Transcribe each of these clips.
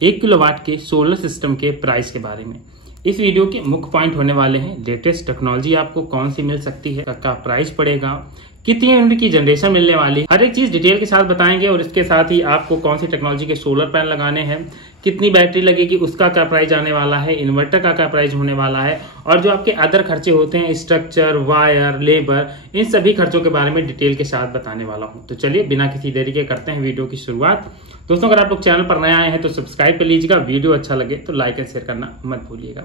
1 kilowatt के solar system के price के बारे में इस वीडियो के मुख्य पॉइंट होने वाले हैं। लेटेस्ट टेक्नोलॉजी आपको कौन सी मिल सकती है, क्या प्राइस पड़ेगा, कितनी यूनिट की जनरेशन मिलने वाली है, हर एक चीज डिटेल के साथ बताएंगे। और इसके साथ ही आपको कौन सी टेक्नोलॉजी के सोलर पैनल लगाने हैं, कितनी बैटरी लगेगी, उसका क्या प्राइस आने वाला है, इन्वर्टर का क्या प्राइस होने वाला है, और जो आपके अदर खर्चे होते हैं स्ट्रक्चर, वायर, लेबर, इन सभी खर्चों के बारे में डिटेल के साथ बताने वाला हूं। तो चलिए बिना किसी देरी के करते हैं वीडियो की शुरुआत। दोस्तों, अगर आप लोग चैनल पर नए आए हैं तो सब्सक्राइब कर लीजिएगा, वीडियो अच्छा लगे तो लाइक एंड शेयर करना मत भूलिएगा।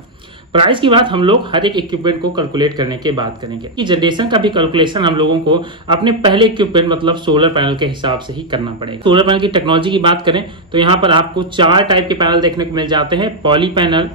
प्राइस की बात हम लोग हर एक इक्विपमेंट को कैलकुलेट करने के बाद करेंगे कि जनरेशन का भी कैलकुलेशन हम लोगों को अपने पहले इक्विपमेंट मतलब सोलर पैनल के हिसाब से ही करना पड़ेगा। सोलर पैनल की टेक्नोलॉजी की बात करें तो यहाँ पर आपको 4 टाइप के पैनल देखने को मिल जाते हैं। पॉली पैनल,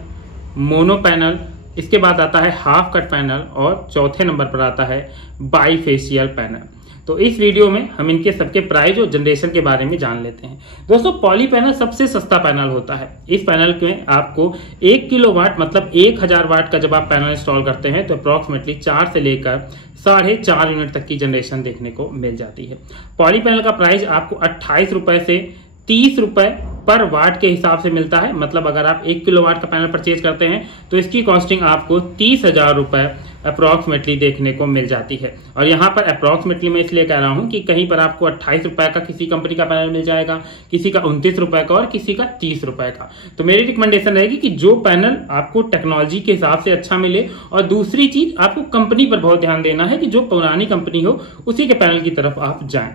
मोनो पैनल, इसके बाद आता है हाफ कट पैनल और चौथे नंबर पर आता है बाईफेशियल पैनल। तो इस वीडियो में हम इनके सबके प्राइस और जनरेशन के बारे में जान लेते हैं। दोस्तों, पॉली पैनल सबसे सस्ता पैनल होता है। इस पैनल में आपको 1 किलोवाट मतलब 1000 वाट का जब आप पैनल इंस्टॉल करते हैं तो अप्रोक्सीमेटली 4 से लेकर 4.5 यूनिट तक की जनरेशन देखने को मिल जाती है। पॉली पैनल का प्राइस आपको 28 रुपए से 30 रुपए पर वाट के हिसाब से मिलता है। मतलब अगर आप 1 किलोवाट का पैनल परचेज करते हैं तो इसकी कॉस्टिंग आपको 30,000 रुपए अप्रोक्सीमेटली देखने को मिल जाती है। और यहाँ पर अप्रोक्सीमेटली मैं इसलिए कह रहा हूँ कि कहीं पर आपको 28 रुपए का किसी कंपनी का पैनल मिल जाएगा, किसी का 29 रुपए का और किसी का 30 रुपए का। तो मेरी रिकमेंडेशन रहेगी कि जो पैनल आपको टेक्नोलॉजी के हिसाब से अच्छा मिले, और दूसरी चीज आपको कंपनी पर बहुत ध्यान देना है कि जो पुरानी कंपनी हो उसी के पैनल की तरफ आप जाएं।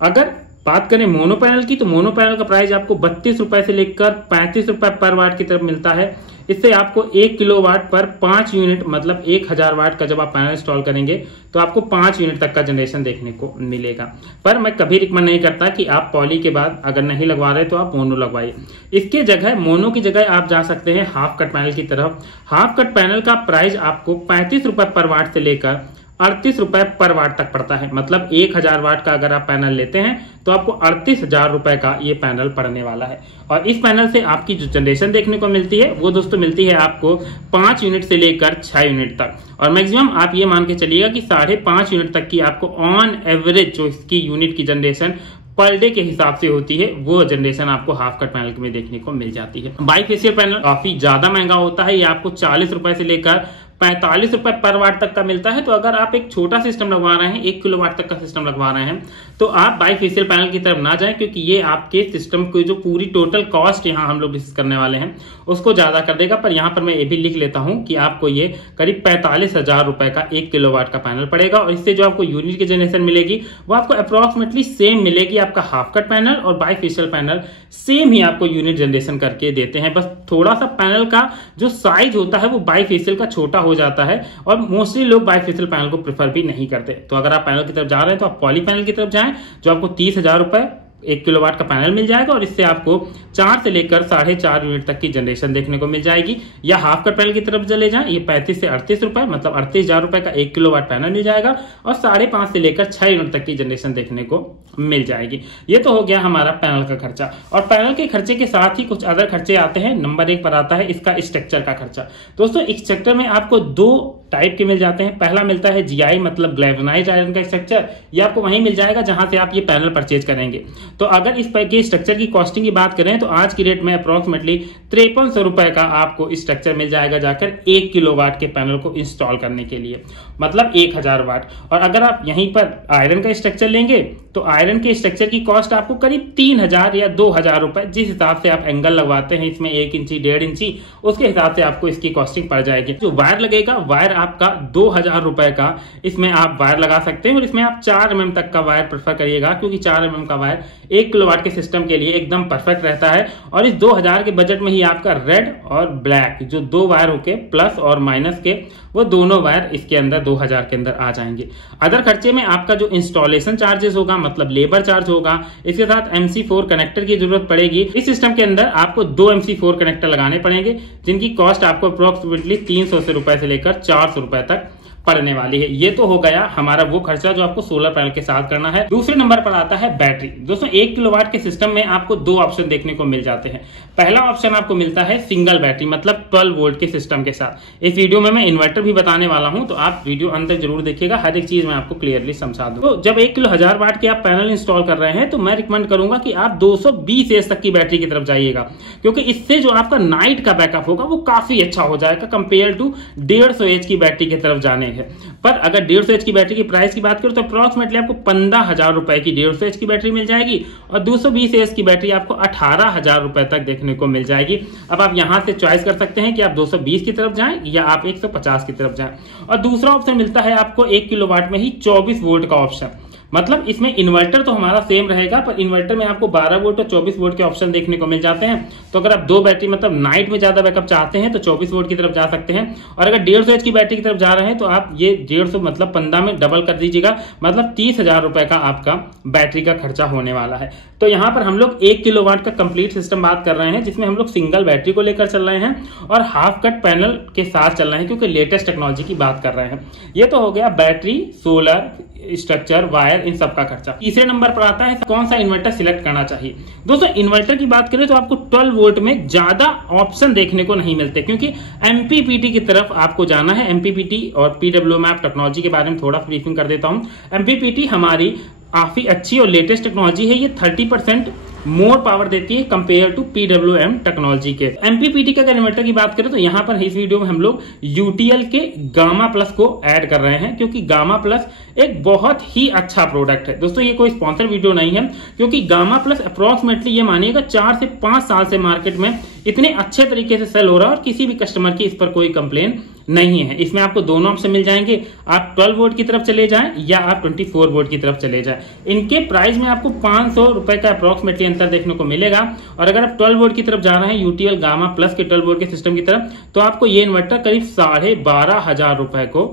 अगर बात करें मोनो पैनल की तो मोनो पैनल का प्राइस आपको 32 रुपए से लेकर 35 रुपए पर वाट की तरफ मिलता है। इससे आपको 1 किलोवाट पर 5 यूनिट मतलब 1000 वाट का जब आप पैनल इंस्टॉल करेंगे तो आपको 5 यूनिट तक का जनरेशन देखने को मिलेगा। पर मैं कभी रिकमेंड नहीं करता कि आप पॉली के बाद अगर नहीं लगवा रहे तो आप मोनो लगवाइए। इसके जगह मोनो की जगह आप जा सकते हैं हाफ कट पैनल की तरफ। हाफ कट पैनल का प्राइस आपको 35 रुपए पर वाट से लेकर 38 रुपए पर वाट तक पड़ता है। मतलब 1000 वाट का अगर आप पैनल लेते हैं तो आपको 38,000 रुपए का ये पैनल पड़ने वाला है। और इस पैनल से आपकी जो जनरेशन देखने को मिलती है वो दोस्तों मिलती है आपको 5 यूनिट से लेकर 6 यूनिट तक। और मैक्सिमम आप ये मान के चलिएगा कि 5.5 यूनिट तक की आपको ऑन एवरेज जो इसकी यूनिट की जनरेशन पर डे के हिसाब से होती है वो जनरेशन आपको हाफ कट पैनल में देखने को मिल जाती है। बाईफेशियल पैनल काफी ज्यादा महंगा होता है। ये आपको 40 रुपए से लेकर 45 रुपए पर वाट तक का मिलता है। तो अगर आप एक छोटा सिस्टम लगवा रहे हैं, 1 किलोवाट तक का सिस्टम लगवा रहे हैं, तो आप बाईफेशियल पैनल की तरफ ना जाएं, क्योंकि ये आपके सिस्टम की जो पूरी टोटल कॉस्ट यहाँ हम लोग डिस्कस करने वाले हैं उसको ज्यादा कर देगा। पर यहाँ पर मैं ये भी लिख लेता हूँ कि आपको ये करीब 45,000 रुपए का 1 किलोवाट का पैनल पड़ेगा। और इससे जो आपको यूनिट की जनरेशन मिलेगी वो आपको अप्रोक्सीमेटली सेम मिलेगी। आपका हाफ कट पैनल और बाईफेशियल पैनल सेम ही आपको यूनिट जनरेशन करके देते हैं। बस थोड़ा सा पैनल का जो साइज होता है वो बाईफेशियल का छोटा हो जाता है, और मोस्टली लोग बाईफेशियल पैनल को प्रेफर भी नहीं करते। तो अगर आप पैनल की तरफ जा रहे हैं तो आप पॉली पैनल की तरफ जाएं, जो आपको 30,000 रुपए 1 किलोवाट का पैनल मिल जाएगा। और इससे आपको 4 से लेकर 4.5 यूनिट तक की जनरेशन देखने को मिल जाएगी। या हाफ कट पैनल की तरफ चले जाएं, ये 35 से 38 रुपए मतलब 38,000 रुपए का 1 किलोवाट पैनल मिल जाएगा और 5.5 से लेकर 6 यूनिट तक की जनरेशन देखने को मिल जाएगी। ये तो हो गया हमारा पैनल का खर्चा। और पैनल के खर्चे के साथ ही कुछ अदर खर्चे आते हैं। नंबर 1 पर आता है इसका स्ट्रक्चर का खर्चा। दोस्तों, स्ट्रक्चर में आपको 2 टाइप के मिल जाते हैं। पहला मिलता है GI मतलब गैल्वेनाइज्ड आयरन का स्ट्रक्चर। ये आपको वहीं मिल जाएगा जहां से आप ये पैनल परचेज करेंगे। तो अगर इस पैक के स्ट्रक्चर की कॉस्टिंग की बात करें तो आज की रेट में अप्रोक्सीमेटली 5300 रुपए का आपको स्ट्रक्चर मिल जाएगा जाकर 1 किलोवाट के पैनल को इंस्टॉल करने के लिए, मतलब 1000 वाट। और अगर आप यहीं पर आयरन का स्ट्रक्चर लेंगे तो आयरन के स्ट्रक्चर की कॉस्ट आपको करीब 3000 या 2000 रुपए, जिस हिसाब से आप एंगल लगवाते हैं इसमें 1 इंची 1.5 इंची, उसके हिसाब से आपको इसकी कॉस्टिंग पड़ जाएगी। जो वायर लगेगा, वायर आपका 2000 रुपए का इसमें आप वायर लगा सकते हैं। और इसमें आप 4 mm तक का वायर प्रेफर करिएगा, क्योंकि 4 mm का वायर 1 किलोवाट के सिस्टम के लिए एकदम परफेक्ट रहता है। और इस 2000 के बजट में ही आपका रेड और ब्लैक जो 2 वायर होके प्लस और माइनस के वो दोनों वायर इसके अंदर 2000 के अंदर आ जाएंगे। अदर खर्चे में आपका जो इंस्टॉलेशन चार्जेस होगा मतलब लेबर चार्ज होगा, इसके साथ MC4 कनेक्टर की जरूरत पड़ेगी। इस सिस्टम के अंदर आपको 2 MC4 कनेक्टर लगाने पड़ेंगे, जिनकी कॉस्ट आपको अप्रोक्सीमेटली 300 रुपए से लेकर 400 रुपए तक पड़ने वाली है। ये तो हो गया हमारा वो खर्चा जो आपको सोलर पैनल के साथ करना है। दूसरे नंबर पर आता है बैटरी। दोस्तों 1 किलोवाट के सिस्टम में आपको 2 ऑप्शन देखने को मिल जाते हैं। पहला ऑप्शन आपको मिलता है सिंगल बैटरी, मतलब 12 वोल्ट के सिस्टम के साथ। इस वीडियो में मैं इन्वर्टर भी बताने वाला हूं, तो आप वीडियो अंत तक जरूर देखिएगा, हर एक चीज मैं आपको क्लियरली समझा दूं। तो जब 1 किलो 1000 वाट के आप पैनल इंस्टॉल कर रहे हैं तो मैं रिकमेंड करूंगा कि आप 220 एच तक की बैटरी की तरफ जाइएगा, क्योंकि इससे जो आपका नाइट का बैकअप होगा वो काफी अच्छा हो जाएगा कंपेयर टू 150 एच की बैटरी की तरफ जाने है। पर अगर 150 एच की बैटरी की प्राइस की बात करूं तो अप्रॉक्सिमेटली आपको 15,000 रुपए की 150 एच की बैटरी मिल जाएगी और 220 एच की बैटरी आपको 18,000 रुपए तक देखने को मिल जाएगी। अब आप यहां से चॉइस कर सकते हैं कि आप 220 की तरफ जाएं या आप 150 की तरफ जाएं। और दूसरा ऑप्शन मिलता है आपको 1 किलोवाट में ही 24 वोल्ट का ऑप्शन। मतलब इसमें इन्वर्टर तो हमारा सेम रहेगा, पर इन्वर्टर में आपको 12 वोल्ट और 24 वोल्ट के ऑप्शन देखने को मिल जाते हैं। तो अगर आप 2 बैटरी मतलब नाइट में ज्यादा बैकअप चाहते हैं तो 24 वोल्ट की तरफ जा सकते हैं, और अगर 150 एच की बैटरी की तरफ जा रहे हैं तो आप ये 150 मतलब 15 में डबल कर दीजिएगा, मतलब 30,000 रुपए का आपका बैटरी का खर्चा होने वाला है। तो यहाँ पर हम लोग 1 किलोवाट का कंप्लीट सिस्टम बात कर रहे हैं, जिसमें हम लोग सिंगल बैटरी को लेकर चल रहे हैं और हाफ कट पैनल के साथ चल रहे हैं, क्योंकि लेटेस्ट टेक्नोलॉजी की बात कर रहे हैं। ये तो हो गया बैटरी, सोलर, स्ट्रक्चर, वायर, इन सब का खर्चा। तीसरे नंबर पर आता है कौन सा इन्वर्टर सिलेक्ट करना चाहिए। दोस्तों इन्वर्टर की बात करें तो आपको 12 वोल्ट में ज्यादा ऑप्शन देखने को नहीं मिलते, क्योंकि एमपीपीटी की तरफ आपको जाना है। एमपीपीटी और पीडब्ल्यूएम टेक्नोलॉजी के बारे में थोड़ा ब्रीफिंग कर देता हूं। एमपीपीटी हमारी काफी अच्छी और लेटेस्ट टेक्नोलॉजी है। ये 30% मोर पावर देती है कंपेयर टू पीडब्ल्यूएम टेक्नोलॉजी के। एमपीपीटी के अगर इन्वर्टर की बात करें तो यहाँ पर इस वीडियो में हम लोग यूटीएल के गामा प्लस को ऐड कर रहे हैं, क्योंकि गामा प्लस एक बहुत ही अच्छा प्रोडक्ट है। दोस्तों ये कोई स्पॉन्सर वीडियो नहीं है, क्योंकि गामा प्लस अप्रोक्सीमेटली ये मानिएगा 4 से 5 साल से मार्केट में इतने अच्छे तरीके से सेल हो रहा है और किसी भी कस्टमर की इस पर कोई कंप्लेन नहीं है। इसमें आपको दोनों ऑप्शन मिल जाएंगे, आप 12 वोल्ट की तरफ चले जाएं या आप 24 वोल्ट की तरफ चले जाएं। इनके प्राइस में आपको 500 रुपए का अप्रोक्सीमेटली अंतर देखने को मिलेगा। और अगर आप 12 वोल्ट की तरफ जा रहे हैं यूटीएल गामा प्लस के 12 वोल्ट के सिस्टम की तरफ, तो आपको ये इन्वर्टर करीब 12,500 रुपए को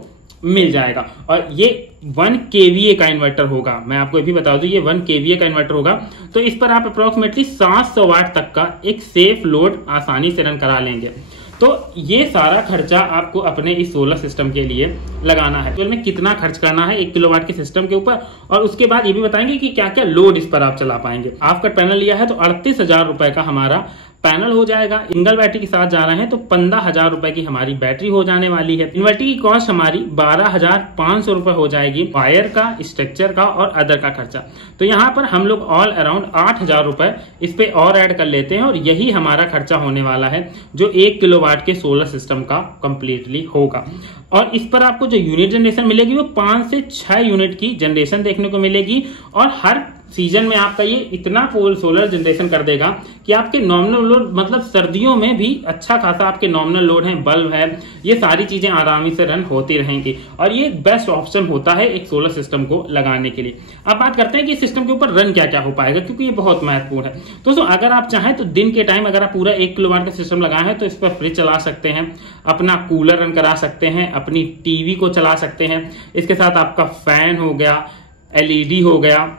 मिल जाएगा। और ये 1 kVA का इन्वर्टर होगा। मैं आपको ये भी बता दूं, ये 1 kVA का इन्वर्टर होगा, तो इस पर आप अप्रोक्सीमेटली 700 वाट तक का एक सेफ लोड आसानी से रन करा लेंगे। तो ये सारा खर्चा आपको अपने इस सोलर सिस्टम के लिए लगाना है। तो में कितना खर्च करना है 1 किलोवाट के सिस्टम के ऊपर, और उसके बाद ये भी बताएंगे कि क्या क्या लोड इस पर आप चला पाएंगे। आपका पैनल लिया है तो 38,000 रुपए का हमारा पैनल हो जाएगा। सिंगल बैटरी के साथ जा रहे हैं तो 15,000 रुपए की हमारी बैटरी हो जाने वाली है। इन्वर्टर की कॉस्ट हमारी 12,500 रुपए हो जाएगी, वायर का, स्ट्रक्चर का और अदर का खर्चा। तो यहाँ पर हम लोग ऑल अराउंड 8,000 रुपए इस पे और ऐड कर लेते हैं, और यही हमारा खर्चा होने वाला है जो 1 किलोवाट के सोलर सिस्टम का कंप्लीटली होगा। और इस पर आपको जो यूनिट जनरेशन मिलेगी वो 5 से 6 यूनिट की जनरेशन देखने को मिलेगी, और हर सीजन में आपका ये इतना सोलर जनरेशन कर देगा कि आपके नॉमिनल लोड, मतलब सर्दियों में भी अच्छा खासा आपके नॉमिनल लोड है, बल्ब है, ये सारी चीजें आरामी से रन होती रहेंगी। और ये बेस्ट ऑप्शन होता है एक सोलर सिस्टम को लगाने के लिए। अब बात करते हैं कि सिस्टम के ऊपर रन क्या क्या हो पाएगा, क्योंकि ये बहुत महत्वपूर्ण है। दोस्तों अगर आप चाहें तो दिन के टाइम अगर आप पूरा 1 किलोवाट का सिस्टम लगाए हैं तो इस पर फ्रिज चला सकते हैं, अपना कूलर रन करा सकते हैं, अपनी टीवी को चला सकते हैं, इसके साथ आपका फैन हो गया, एलईडी हो गया,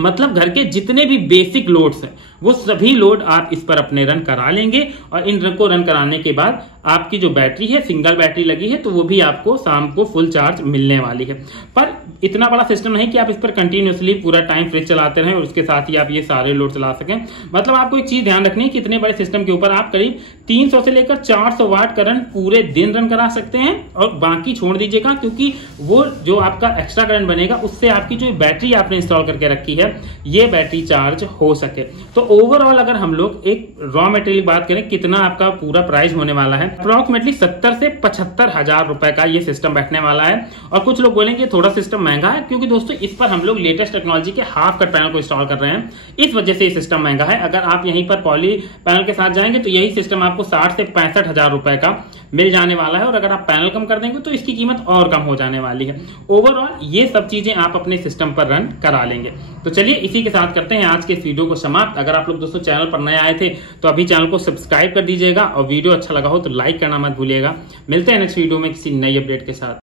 मतलब घर के जितने भी बेसिक लोड्स हैं वो सभी लोड आप इस पर अपने रन करा लेंगे। और इन को रन कराने के बाद आपकी जो बैटरी है, सिंगल बैटरी लगी है, तो वो भी आपको शाम को फुल चार्ज मिलने वाली है। पर इतना बड़ा सिस्टम नहीं कि आप इस पर कंटिन्यूसली पूरा टाइम फ्रिज चलाते रहें और उसके साथ ही आप ये सारे लोड चला सकें। मतलब आपको एक चीज ध्यान रखनी है कि इतने बड़े सिस्टम के ऊपर आप करीब 300 से लेकर 400 वाट करंट पूरे दिन रन करा सकते हैं, और बाकी छोड़ दीजिएगा, क्योंकि वो जो आपका एक्स्ट्रा करंट बनेगा उससे आपकी जो बैटरी आपने इंस्टॉल करके रखी है ये बैटरी चार्ज हो सके। तो ओवरऑल अगर हम लोग एक रॉ मटेरियल बात करें कितना आपका पूरा प्राइस होने वाला है, अप्रोक्सीमेटली 70 से 75,000 रुपए का ये सिस्टम बैठने वाला है। और कुछ लोग बोलेंगे थोड़ा सिस्टम महंगा है, क्योंकि दोस्तों इस पर हम लोग लेटेस्ट टेक्नोलॉजी के हाफ कट पैनल को इंस्टॉल कर रहे हैं, इस वजह से ये सिस्टम महंगा है। अगर आप यहीं पर पॉली पैनल के साथ जाएंगे तो यही सिस्टम आपको 60 से 65,000 रुपए का मिल जाने वाला है, और अगर आप पैनल कम कर देंगे तो इसकी कीमत और कम हो जाने वाली है। ओवरऑल ये सब चीजें आप अपने सिस्टम पर रन करा लेंगे। तो चलिए इसी के साथ करते हैं आज के इस वीडियो को समाप्त। अगर आप लोग दोस्तों चैनल पर नए आए थे तो अभी चैनल को सब्सक्राइब कर दीजिएगा, और वीडियो अच्छा लगा हो तो लाइक करना मत भूलिएगा। मिलते हैं नेक्स्ट वीडियो में किसी नई अपडेट के साथ।